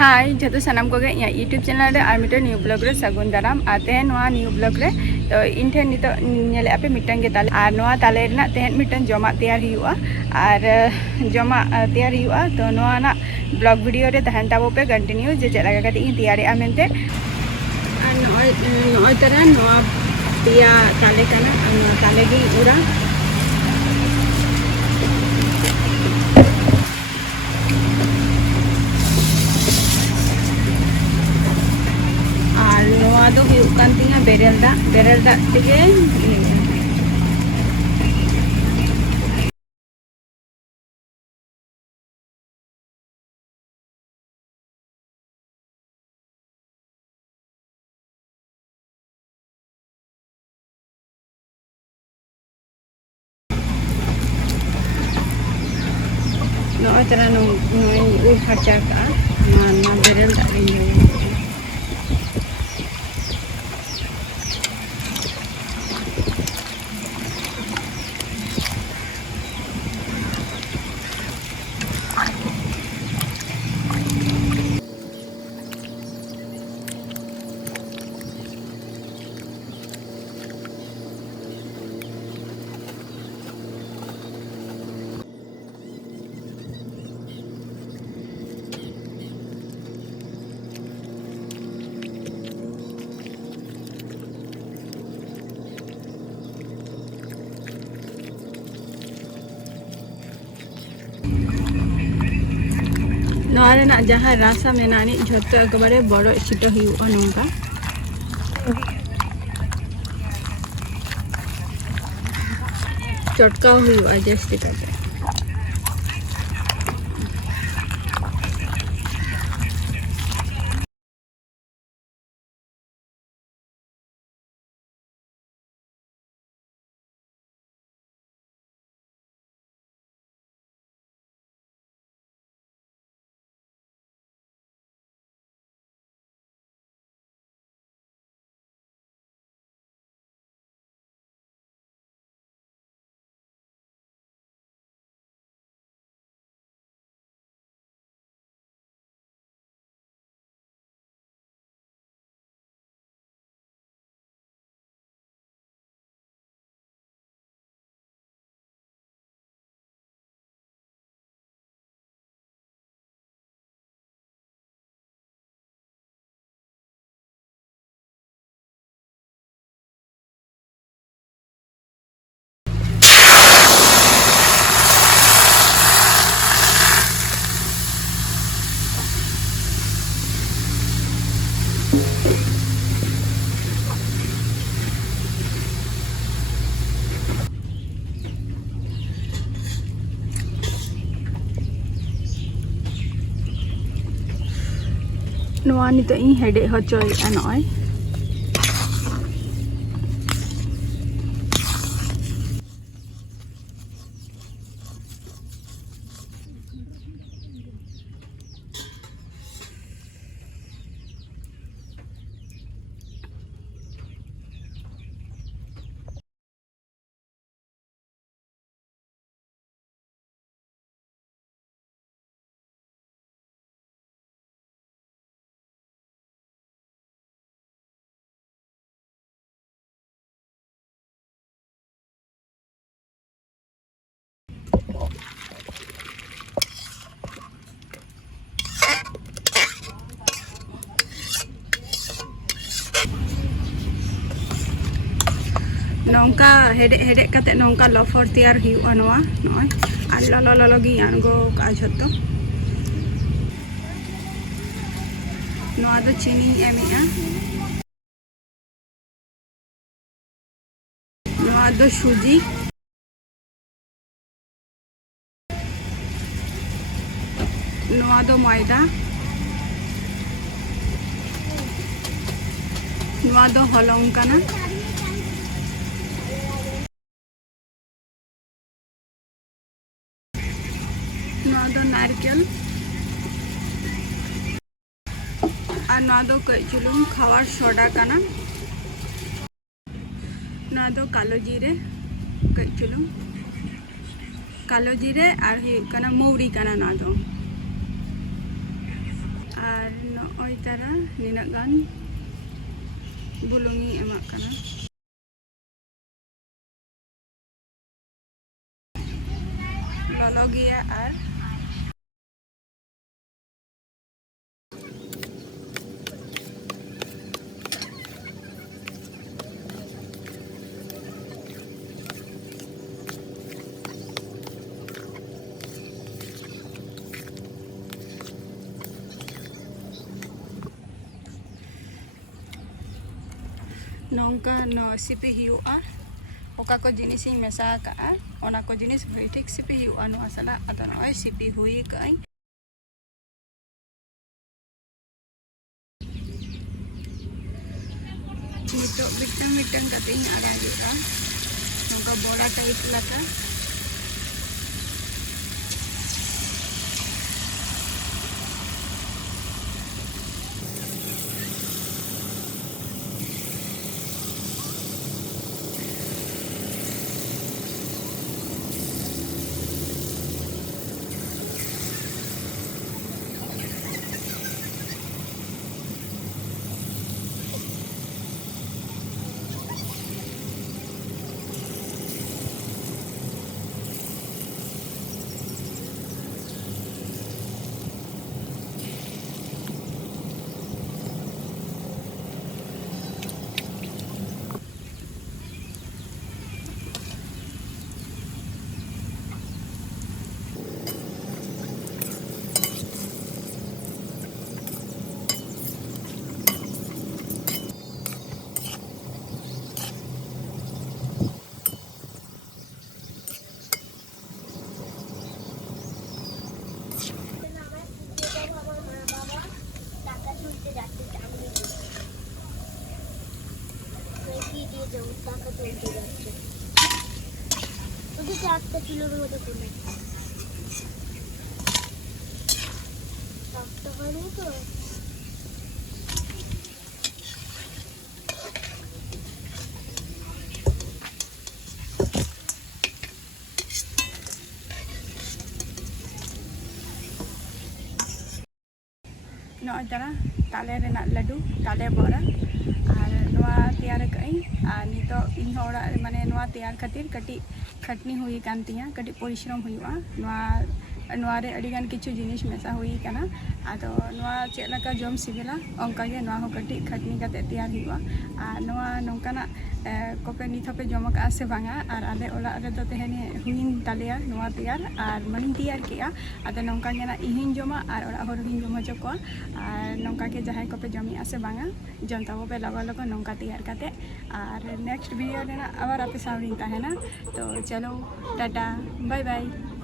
हाय जो सामान को यूट्यूब चैनल रे आर न्यू ब्लॉग रे सगुन दाराम तेहन न्यू ब्लॉग रे तो इन ठेन नित पे मिटन के ताले और नवा ताले रना तेहन मिटन जमा तैयार हुआ और जमा तैयार हुआ तो नवा ब्लॉग वीडियो रे तहन ताबो पे कंटिन्यू जे चला का इन तैयार मेनते नय तरह नवा पिया ताले कना ताले गी उरा तो बेरेल दा तेगे नय तरह उल फर्चा का बेरेल दा जहाँ रासा मेना जो एकबारे बड़ो छिटा हुआ नौका चटका हुआ जास्ती करते नित हेडे हचोया नय नौका हेडे हेडे कते नौका लफर तैयार हुआ नवा नय आर ललो ललो गी आनगो का झतो नवा दो चीनी एमेआ नवा दो सुजी नवा दो मैदा नवा दो हलंग काना नारकेल और कई चुलुंग खावार सोडा काना कालो जीरे कई चुलुंग कालो जीरे और मौरी काना और আর নয় তারা নিনাগ গান বুলুঙি এমাক কানা ললো গিয়া আর nongka no sipi hiu'a oka ko jinis ing mesa ka'a ona ko jinis beritik sipi hiu'a no asala atau no ay sipi hui ka'ay nito bitang kating ada juga nongka bola type laka একটা কিলোর মতো করে শক্ত হয়নি তো nong cara tale renak ladu tale bora আর নোয়া তৈয়ার কাই আর নিতো ইন হড়া মানে নোয়া তৈয়ার খাতির কাটি খাটনি হুই কান তিয়া কাটি পরিশ্রম হুইবা নোয়া রে আডিগাन কিছু জিনিস মেশা হুই কানা আদো নোয়া চেলaka জম সিবিলা অঙ্কা গে নোয়া হো কাটি খাটনি কাতে তৈয়ার হুইবা আর নোয়া নঙ্কানা kope nit hope joma ka ase banga ar ale ola re do tehene huin talia noa tiyar ar manin tiyar kia ade nongka gena ihin joma ar ora hor hin joma joko ar nongka ke jahai kope jomi ase banga jom tabo pe logo logo nongka tiyar kate ar next video rena abar ape samring tahena to chalo tata bye bye